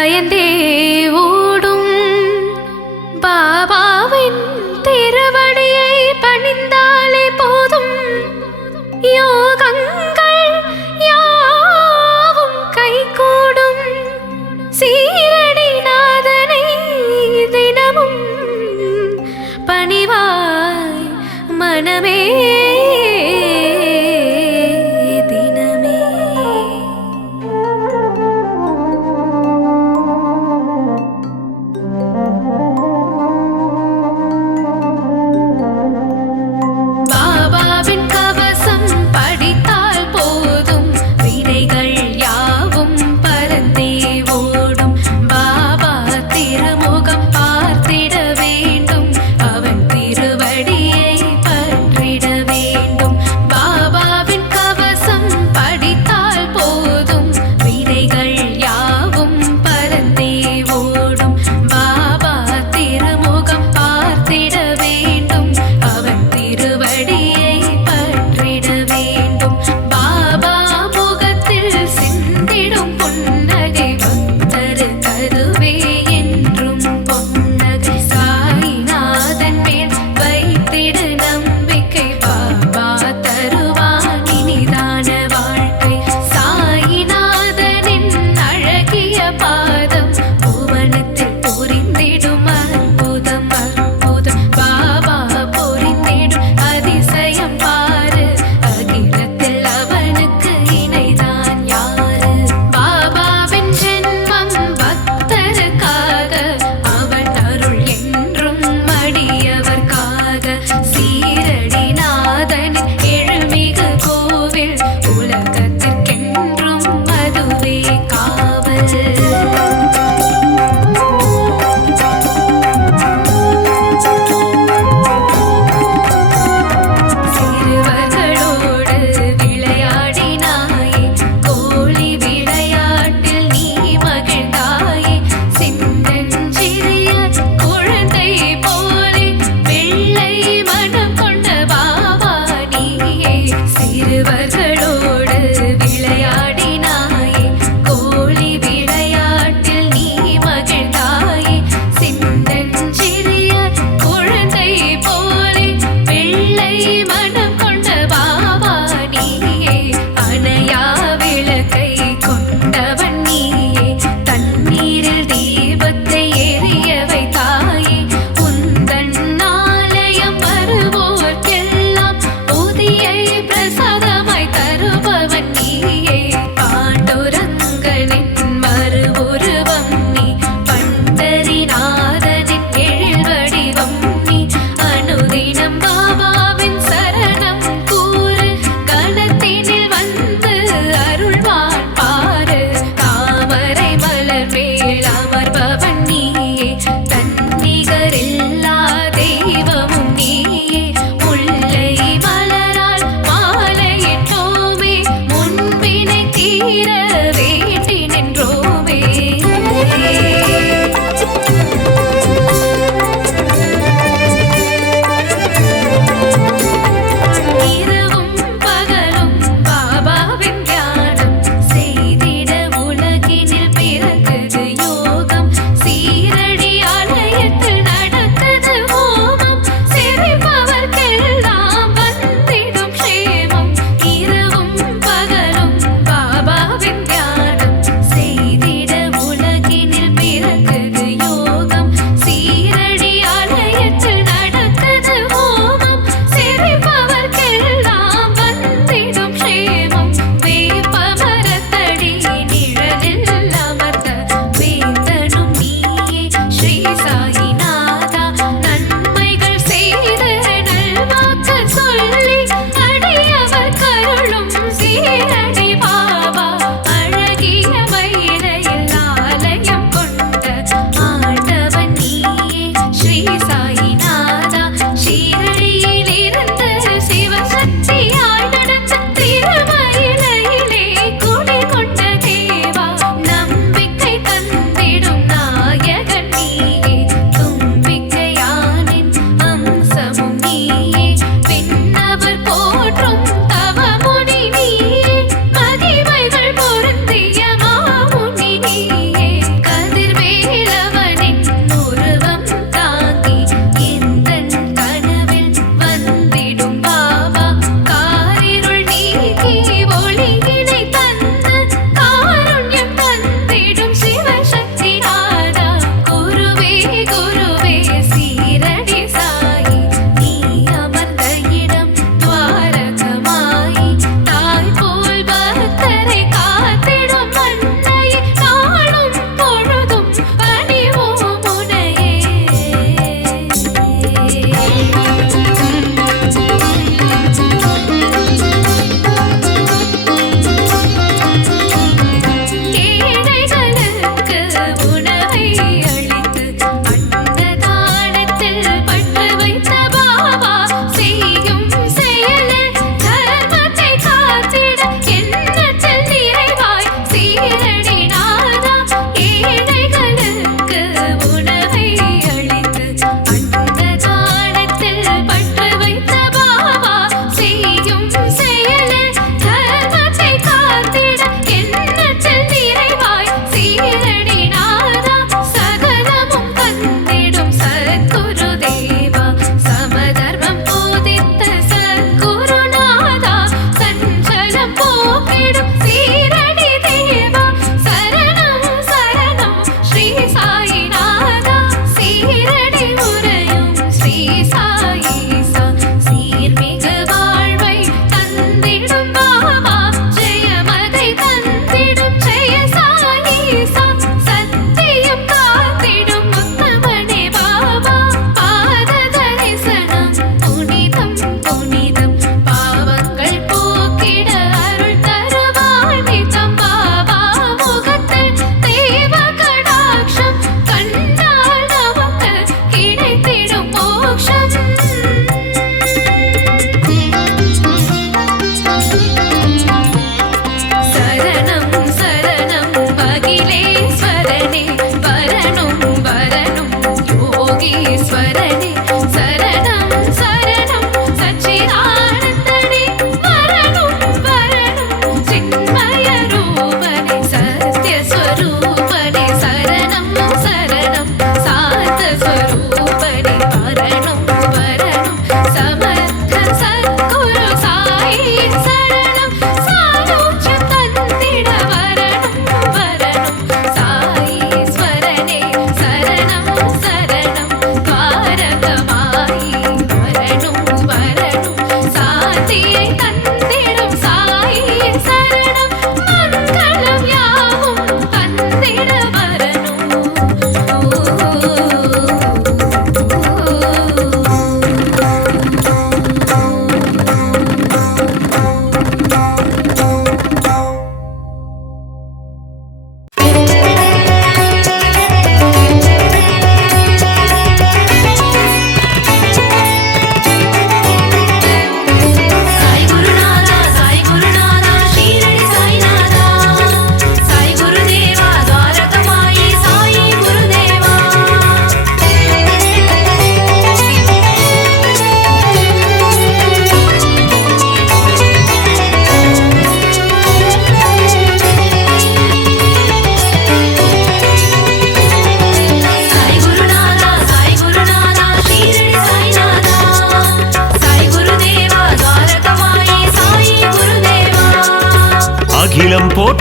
பயந்தே ஓடும் பாபாவின் திருவடியை பணிந்தாலே போதும் யோகங்கள் யாவும் கைகூடும் சீரடி நாதனை தினமும் பணிவாய் மனமே பாபாவின் கவசம் படித்தால்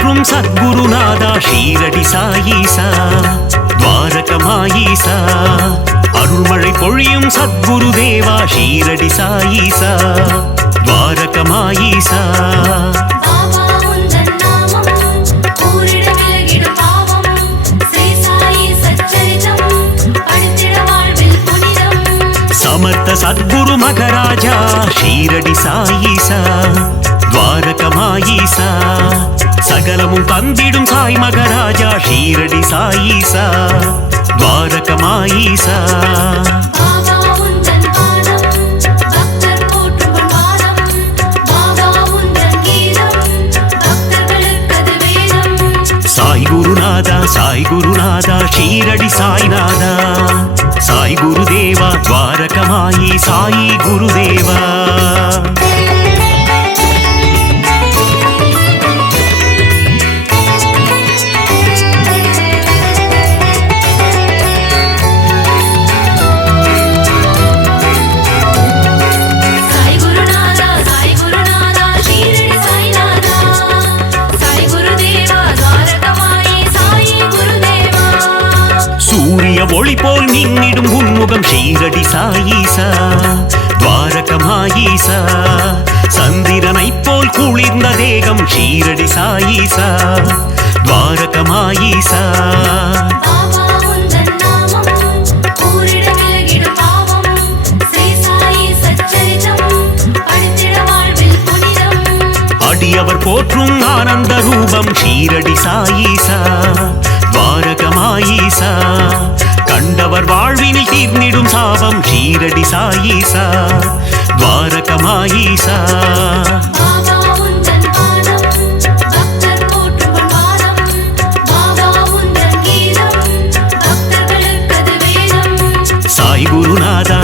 போற்றும் சத்குருநாதா ஷீரடி சாயீசா துவாரகமாயீசா அருள்மழை பொழியும் சத்குரு தேவா ஷீரடி சாயீசா துவாரகமாயீசா समर्थ सद्गुरु मगराजा ஷீரடி சாயீசா துவாரகமாயீசா சகலமும் தந்திடும் சாய் மகராஜா ஷீரடி சாயீசா துவாரகமாயீசா சாய் குருநாதா ஷீரடி சாய்நாதா சாய் குருதேவா துவாரகமாயி சாயி குருதேவா ஒளி போல் மின்னிடும் உன்முகம் ஷீரடி சாயீசா துவாரகமாயீசா சந்திரனை போல் குளிர்ந்த தேகம் ஷீரடி சாயீசா துவாரகமாயீசா அடியவர் போற்றும் ஆனந்த ரூபம் ஷீரடி சாயீசா துவாரகமாயீசா கண்டவர் வாழ்வினில் தீர்ந்திடும் சாபம் ஷீரடி சாயீசா துவாரகமாயீசா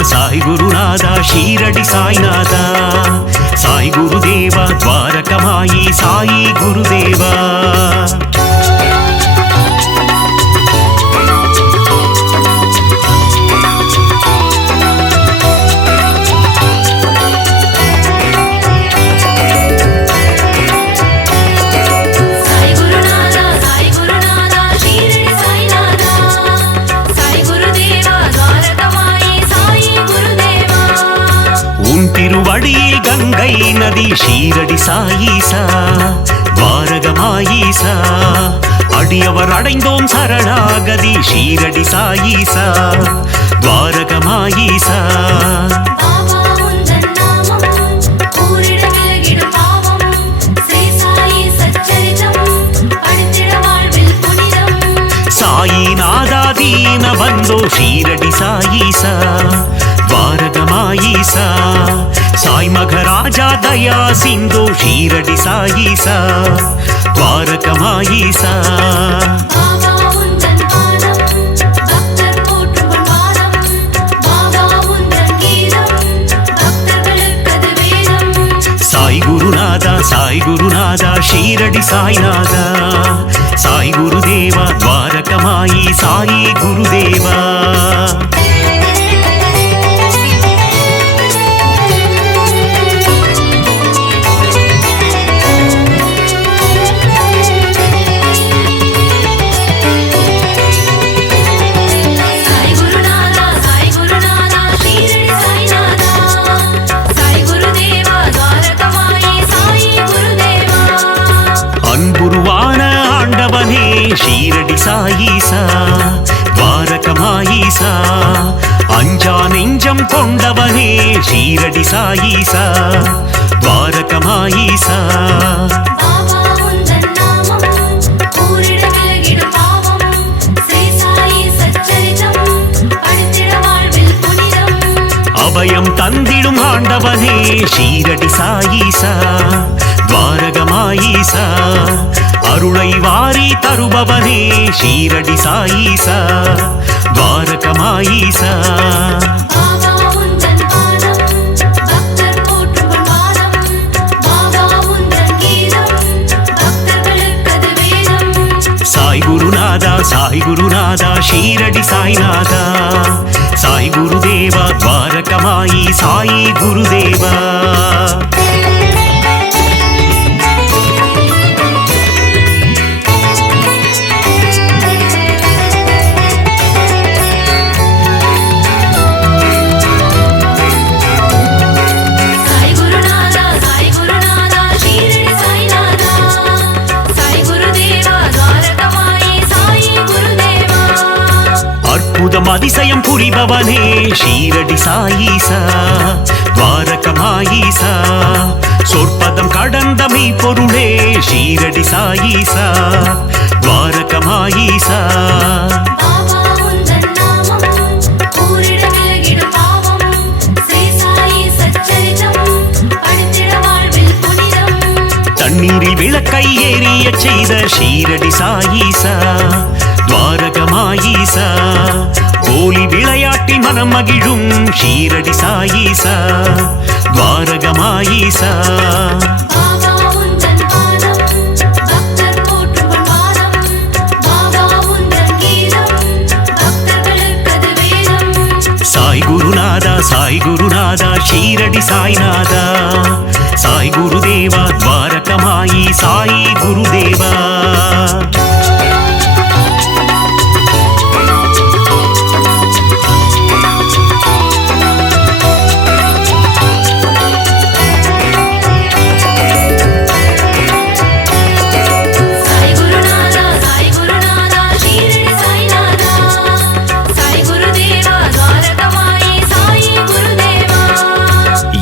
சாய் குருநாதா ஷீரடி சாய்நாதா சாய் குருதேவா துவாரகமாயி சாயி குருதேவா திருவடியில் கங்கை நதி ஷீரடி சாயீசா துவாரகமாயீசா அடியவர் அடைந்தோம் சரணாகதி ஷீரடி சாயீசா துவாரகமாயீசா சாயிநாதா தீன பந்தோ ஷீரடி சாயீசா துவாரகமாயீசா சாய் மகராஜா தயா சிந்தோ ஷீரடி சாயீசா துவாரகமாயீசா சாய் குருநாதா ஷீரடி சாய்நாதா சாய் குருதேவா துவாரகமாயி சாயி குருதேவா ஷீரடி சாயீசா துவாரகமாயீசா அஞ்சா நெஞ்சம் கொண்டவனே ஷீரடி சாயீசா துவாரகமாயீசா அபயம் தந்திடும் ஆண்டவனே ஷீரடி சாயீசா துவாரகமாயீசா அருளை வாரி தருபவனே ஷீரடி சாயீசா துவாரகமாயீசா சாய் குருநாதா ஷீரடி சாய்நாதா சாய் குருதேவா துவாரகமாயி சாயி அற்புதம் அதிசயம் புரிபவனே ஷீரடி சாயீசா துவாரகமாயீசா சொற்பதம் கடந்த மெய்ப்பொருளே ஷீரடி சாயீசா துவாரகமாயீசா பாபா உந்தன் நாமம் கூறிட விலகிடும் பாவம் ஸ்ரீ சாயி சச்சரிதம் படித்திட வாழ்வில் புனிதம் தண்ணீரில் விளக்கை ஏறிய செய்த ஷீரடி சாயீசா துவாரகமாயீசா கோலி விளையாட்டி மனம் மகிழும் ஷீரடி சாயீசா துவாரகமாயீசா பாபா உந்தன் பாதம் பக்தர் போற்றும் பாதம் பாபா உந்தன் கீதம் பக்தர்களுக்கது வேதம் சாய் குருநாதா ஷீரடி சாய்நாதா சாய் குருதேவா துவாரகமாயி சாயி குருதேவா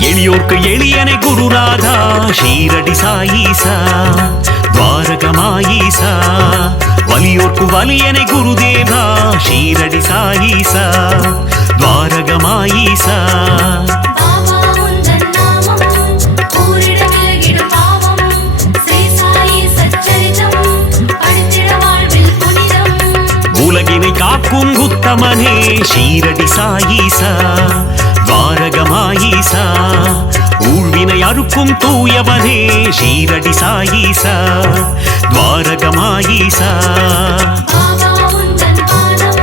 எளியோர்க்கு எளியனை குருநாதா ஷீரடி சாயீசா துவாரகமாயீசா வலியோர்க்கு வலியனை குருதேவா ஷீரடி சாயீசா துவாரகமாயீசா பாபா உந்தன் நாமம் கூறிட விலகிடும் பாவம் ஸ்ரீ சாயி சச்சரிதம் படித்திட வாழ்வில் புனிதம் உலகினை காக்கும் உத்தமனே ஷீரடி சாயீசா துவாரகமாயீசா ஊழ்வினை அறுக்கும் தூயவனே ஷீரடி சாயீசா துவாரகமாயீசா பாபா உந்தன் பாதம்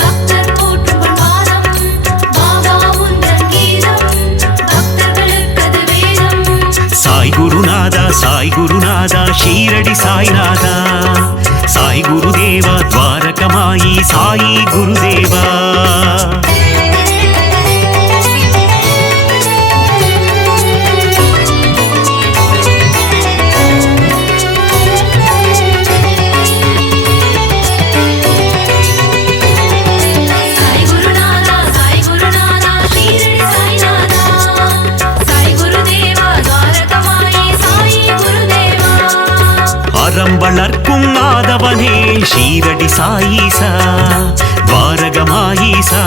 பக்தர் போற்றும் பாதம் பாபா உந்தன் கீதம் பக்தர்களுக்கது வேதம் சாய் குருநாதா ஷீரடி சாய்நாதா சாய் குருதேவா துவாரகமாயி சாயி குருதேவா அறம் வளர்க்கும் ஆதவனே ஷீரடி சாயீசா துவாரகமாயீசா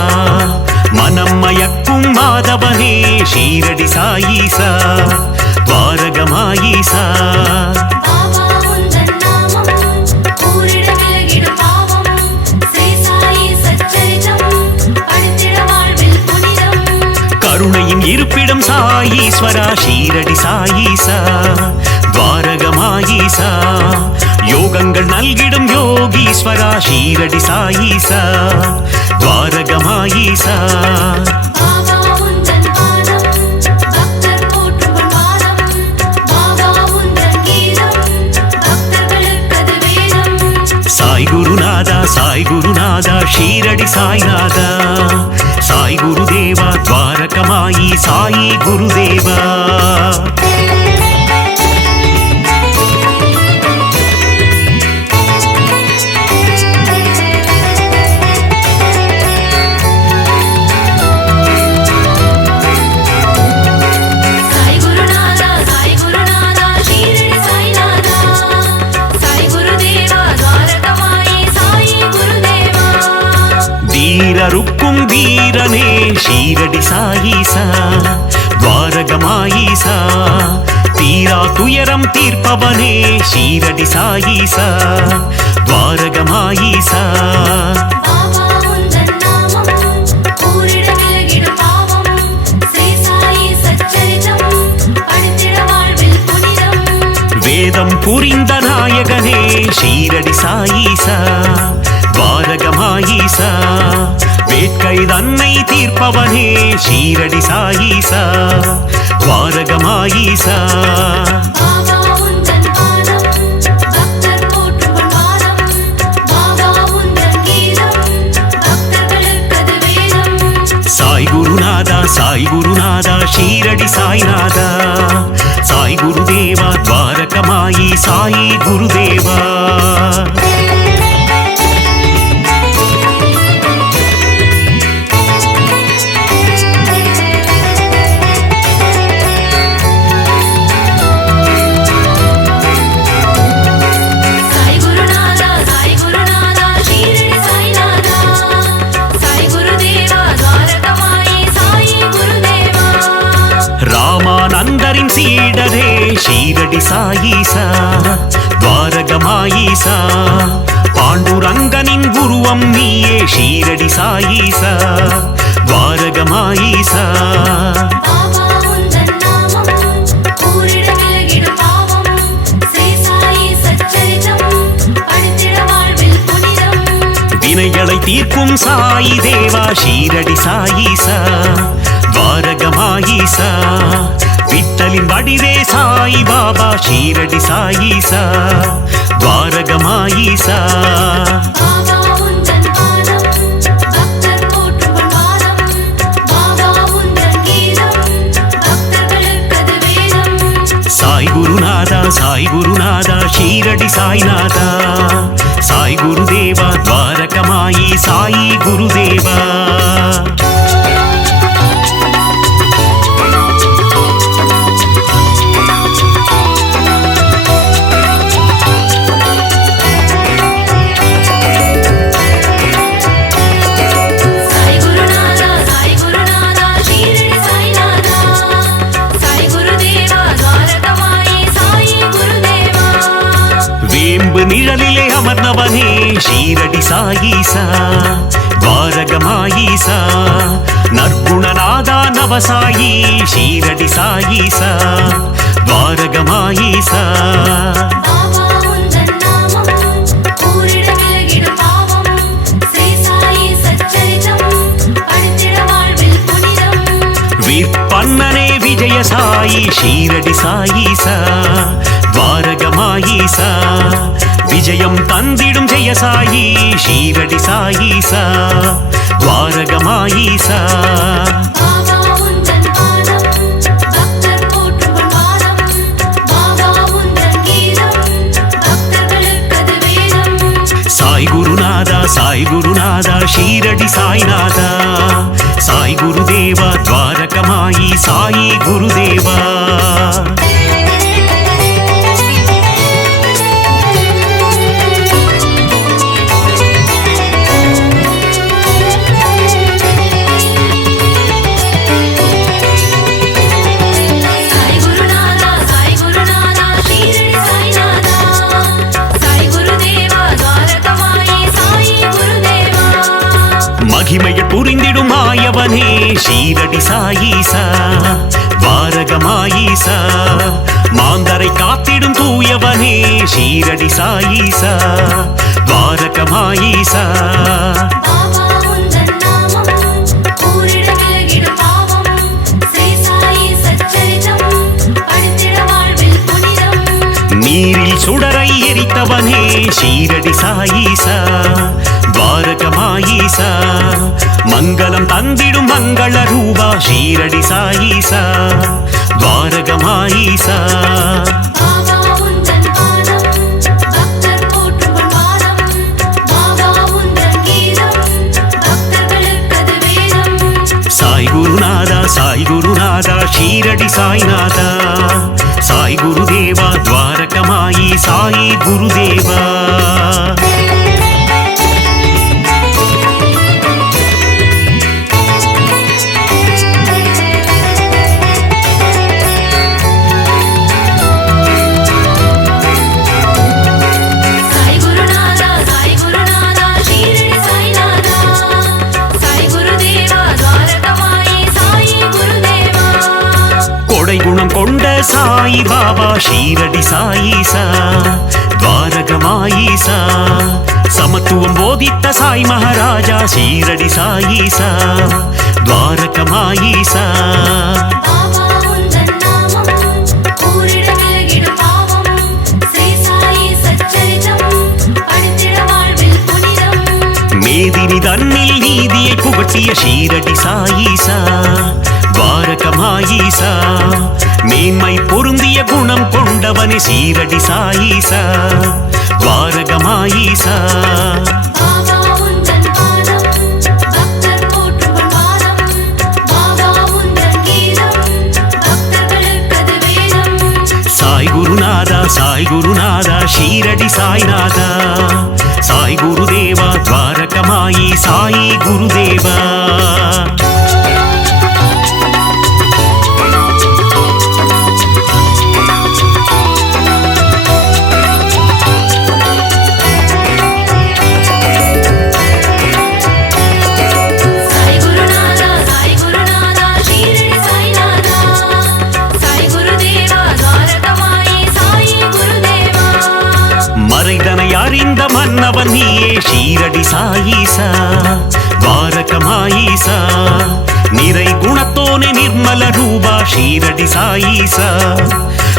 மனம் மயக்கும் மாதவனே ஷீரடி சாயீசா துவாரகமாயீசா பாபா உந்தன் நாமம் கூறிட விலகிடும் பாவம் ஸ்ரீ சாயி சச்சரிதம் படித்திட வாழ்வில் புனிதம் கருணையின் இருப்பிடம் சாயீஸ்வரா ஷீரடி சாயீசா துவாரகமாயீசா யோகங்கள் நல்கிடும் யோகீஸ்வரா ஷீரடி சாயீசா துவாரகமாயீசா பாபா உந்தன் பாதம் பக்தர் போற்றும் பாதம் பாபா உந்தன் கீதம் பக்தர்களுக்கது வேதம் சாய் குருநாதா ஷீரடி சாய்நாதா சாய் குருதேவா துவாரகமாயி சாயி குருதேவா. வீரருக்கும் வீரனே ஷீரடி சாயீசா துவாரகமாயீசா தீரா துயரம் தீர்ப்பவனே ஷீரடி சாயீசா துவாரகமாயீசா. பாபா உந்தன் நாமம் கூறிட விலகிடும் பாவம் ஸ்ரீ சாயி சச்சரிதம் படித்திட வாழ்வில் புனிதம் வேதம் புரிந்த நாயகனே ஷீரடி சாயீசா துவாரகமாயீசா வேட்கை தன்னை தீர்ப்பவனே ஷீரடி சாயீசா துவாரகமாயீசா. பாபா உந்தன் பாதம் பக்தர் போற்றும் பாதம் பாபா உந்தன் கீதம் பக்தர்களுக்கது வேதம் சாய் குருநாதா ஷீரடி சாய்நாதா சாய் குருதேவா துவாரகமாயி சாயி குருதேவா. சாயீசா துவாரகமாயீசா பாண்டுரங்கனின் உருவம் நீயே ஷீரடி சாயீசா துவாரகமாயீசா பாபா உந்தன் நாமம் கூறிட விலகிடும் பாவம் ஸ்ரீ சாயி சச்சரிதம் படித்திட வாழ்வில் புனிதம் வினைகளை தீர்க்கும் சாயி தேவா ஷீரடி சாயீசா துவாரகமாயீசா விட்டலின் வடிவே சாயி பாபா ஷீரடி சாயீசா துவாரகமாயீசா பாபா உந்தன் பாதம் பக்தர் போற்றும் பொன்பாதம் பாபா உந்தன் கீதம் பக்தர்களுக்கது வேதம் சாய் குருநாதா ஷீரடி சாய்நாதா சாய் குருதேவா துவாரகமாயி சாயி குருதேவா சாய் குருநாதா ஷீரடி சாய்நாதா சாய் குருதேவா துவாரகமாயி சாயி குருதேவா வேம்பு நிழலிலே அமர்ந்தவனே ஷீரடி சாயீசா துவாரகமாயீசா நற்குணநாதா நவசாயி ஷீரடி சாயீசா துவாரகமாயீசா பாபா உந்தன் நாமம் கூறிட விலகிடும் பாவம் ஸ்ரீ சாயி சச்சரிதம் படித்திட வாழ்வில் புனிதம் வீர்ப்பன்னனே விஜய சாயி ஷீரடி சாயீசா துவாரகமாயீசா விஜயம் தந்திடும் ஜெய சாயி ஷீரடி சாயீசா துவாரகமாயீசா பாபா உந்தன் பாதம் பக்தர் போற்றும் பொன்பாதம் பாபா உந்தன் கீதம் பக்தர்களுக்கது வேதம் சாய் குருநாதா ஷீரடி சாய்நாதா சாய் குருதேவா துவாரகமாயி சாயி குருதேவா சாய் குருநாதா ஷீரடி சாய்நாதா சாய் குருதேவா துவாரகமாயி சாயி குருதேவா மகிமையில் புரிந்திடும் மாயவனே ஷீரடி சாயீசா துவாரகமாயீசா மாந்தரை காத்திடும் தூயவனே ஷீரடி சாயீசா துவாரகமாயீசா பாபா உந்தன் நாமம் கூறிட விலகிடும் பாவம் ஸ்ரீ சாயி சச்சரிதம் படித்திட வாழ்வில் புனிதம் நீரில் சுடரை எரித்தவனே ஷீரடி சாயீசா துவாரகமாயீசா மங்களம் தந்திடும் மங்கள ரூபா ஷீரடி சாயீசா துவாரகமாயீசா பாபா உந்தன் பாதம் பக்தர் போற்றும் பொன்பாதம் பாபா உந்தன் கீதம் பக்தர்களுக்கது வேதம் சாய் குருநாதா ஷீரடி சாய்நாதா சாய் குருதேவா துவாரகமாயி சாயி குருதேவா சாய் குருநாதா ஷீரடி சாய்நாதா சாய் குருதேவா துவாரகமாயி சாயி குருதேவா கொடை குணம் கொண்ட சாய் பாபா ஷீரடி சாயீசா துவாரகமாயீசா சமத்துவம் போதித்த சாய் மகாராஜா ஷீரடி சாயீசா துவாரகமாயீசா பாபா உந்தன் நாமம் கூறிட விலகிடும் பாவம் ஸ்ரீ சாயி சச்சரிதம் படித்திட வாழ்வில் புனிதம் மேதினி தன்னில் நீதியை புகட்டிய ஷீரடி சாயீசா துவாரகமாயீசா மேன்மை பொருந்திய குணம் கொண்டவனே ஷீரடி சாயீசா துவாரகமாயீசா பாபா உந்தன் பாதம் பக்தர் போற்றும் பொன்பாதம் பாபா உந்தன் கீதம் பக்தர்களுக்கது வேதம் சாய் குருநாதா ஷீரடி சாய்நாதா சாய் குருதேவா துவாரகமாயி சாயி குருதேவா சாயீசா துவாரகமாயீசா நிறை குணத்தோனே நிர்மல ரூபா ஷீரடி சாயீசா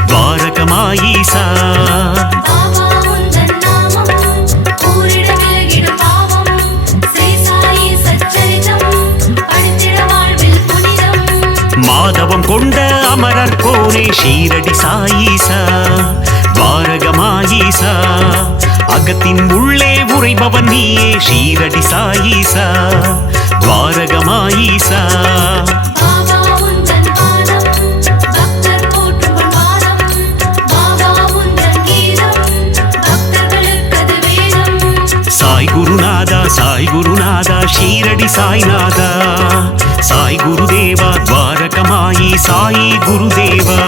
துவாரகமாயீசா பாபா உந்தன் நாமம் கூறிட விலகிடும் பாவம் ஸ்ரீ சாயி சச்சரிதம் படித்திட வாழ்வில் புனிதம் மாதவம் கொண்ட அமரர் கோனே ஷீரடி சாயீசா துவாரகமாயீசா அகத்தின் உள்ளே உறைபவன் நீயே ஷீரடி சாயீசா துவாரகமாயீசா பாபா உந்தன் பாதம் பக்தர் போற்றும் பொன்பாதம் பாபா உந்தன் கீதம் பக்தர்களுக்கது வேதம் சாய் குருநாதா ஷீரடி சாய்நாதா சாய் குருதேவா துவாரகமாயி சாயி குருதேவா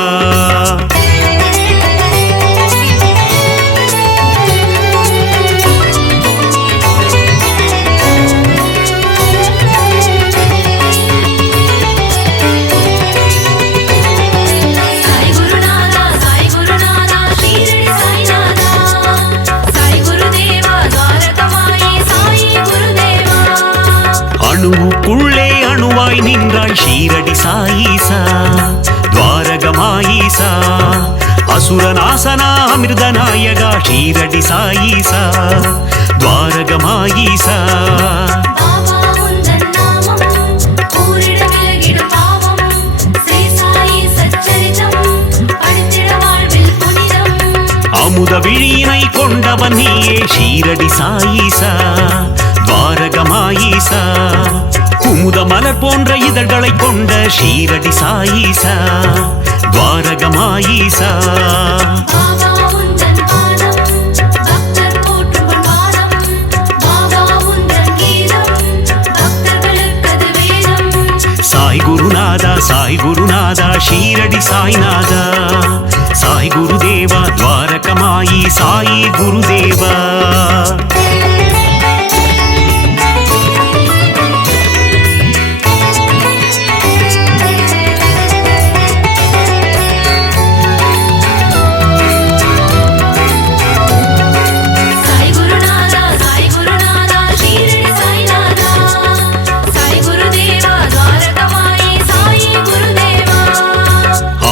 அணுவுக்குள்ளே அணுவாய் நின்றாள் ஷீரடி சாயீசா துவாரகமாயீசா அசுரநாசனா அமிர்தநாயகா ஷீரடி சாயீசா துவாரகமாயீசா பாபா உந்தன் நாமம் கூறிட விலகிடும் பாவம் ஸ்ரீ சாயி சச்சரிதம் படித்திட வாழ்வில் புனிதம் அமுத விழியினை கொண்டவன் நீயே ஷீரடி சாயீசா துவாரகமாயீசா குமுத மலர் போன்ற இதழ்களை கொண்ட ஷீரடி சாயீசா துவாரகமாயீசா பாபா உந்தன் பாதம் பக்தர் போற்றும் பொன்பாதம் பாபா உந்தன் கீதம் பக்தர்களுக்கது வேதம் சாய் குருநாதா ஷீரடி சாய்நாதா சாய் குருதேவா துவாரகமாயி சாயி குருதேவா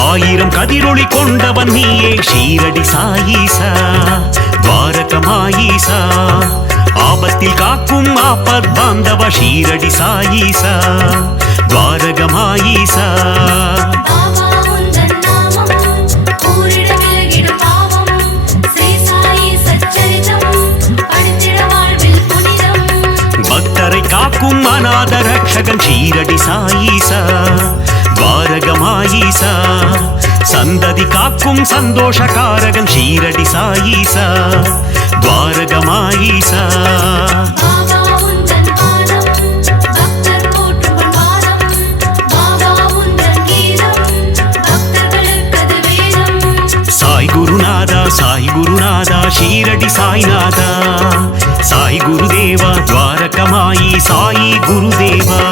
ஆயிரம் கதிரொளி கொண்டவன் நீயே ஷீரடி சாயீசா துவாரகமாயீசா ஆபத்தில் காக்கும் ஆபத் பாந்தவ ஷீரடி சாயீசா துவாரகமாயீசா பாபா உந்தன் நாமம் கூறிட விலகிடும் பாவம் ஸ்ரீ சாயி சச்சரிதம் படித்திட வாழ்வில் புனிதம் பக்தரை காக்கும் அநாத ரக்ஷகன் ஷீரடி சாயீசா துவாரகமாயீசா சந்ததி காக்கும் சந்தோஷகாரகன் ஷீரடி சாயீசா துவாரகமாயீசா பாபா உந்தன் பாதம் பக்தர் போற்றும் பொன்பாதம் பாபா உந்தன் கீதம் பக்தர்களுக்கது வேதம் சாய் குருநாதா ஷீரடி சாய்நாதா சாய் குருதேவா துவாரகமாயி சாயி குருதேவா